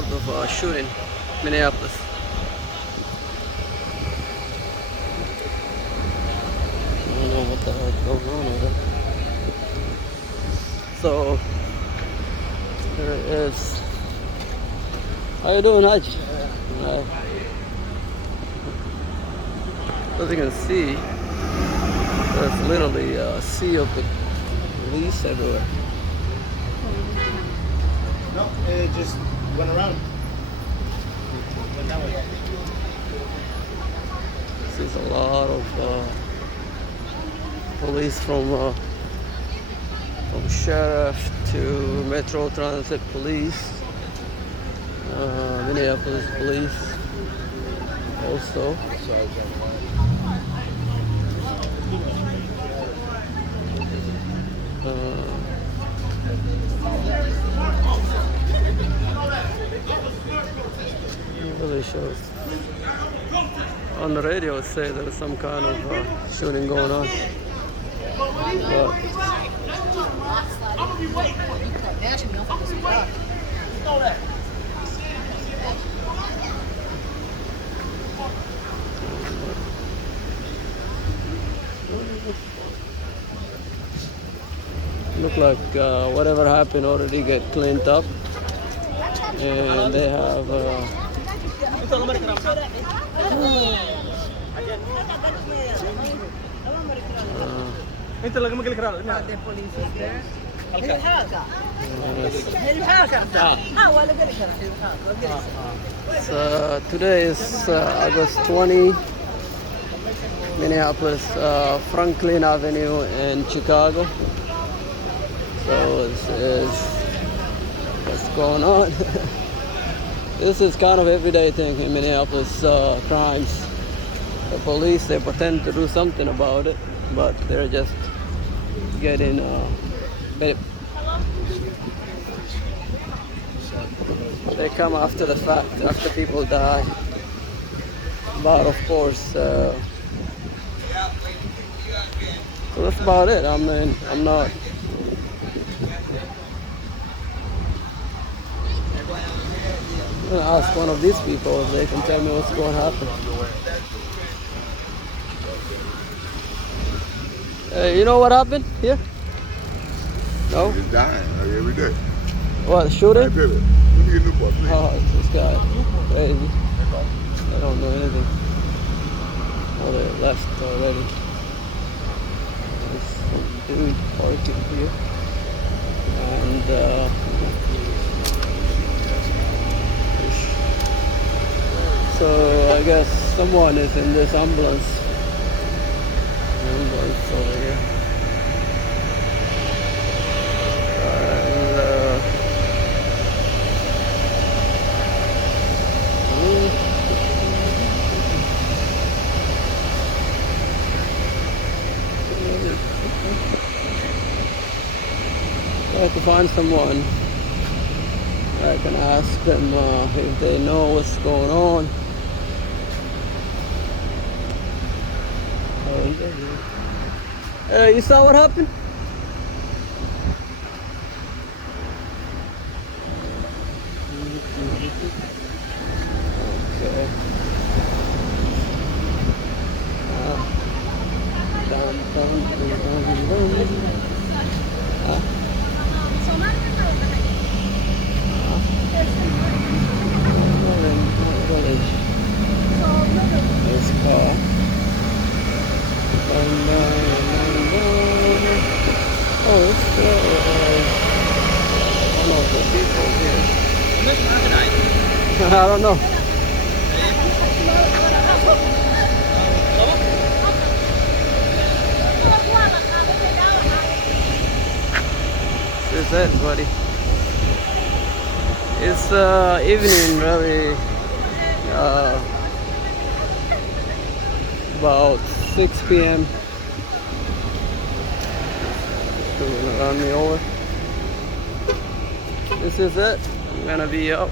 sort of shooting, Minneapolis. I don't know what the heck going on with it. So there it is. How you doing, Haj? As you can see, there's literally a sea of the police everywhere. No, it just went around. Went that way. This is a lot of police from sheriff to Metro Transit Police, Minneapolis Police also. It really shows. On the radio it say there's some kind of shooting going on. But look like whatever happened already get cleaned up, and they have today is August 20, Minneapolis, Franklin Avenue in Chicago. So this is what's going on. This is kind of everyday thing in Minneapolis, crimes. The police, they pretend to do something about it, but they're just getting they come after the fact, after people die. But of course, so that's about it. I mean, I'm not. I'm gonna ask one of these people if they can tell me what's going to happen. You know what happened here? No? He's dying every day. What, shooting? Let me get Newport, please. Oh, this guy. Crazy. I don't know anything. Oh, they left already. There's some dude parking here. And, so I guess someone is in this ambulance. Ambulance over here. And I have to find someone I can ask them if they know what's going on. You saw what happened? Okay. This car. Oh, it's one of the people here. I don't know. This is it, buddy. It's evening, really. About 6 p.m. They're gonna run me over. This is it. I'm gonna be out.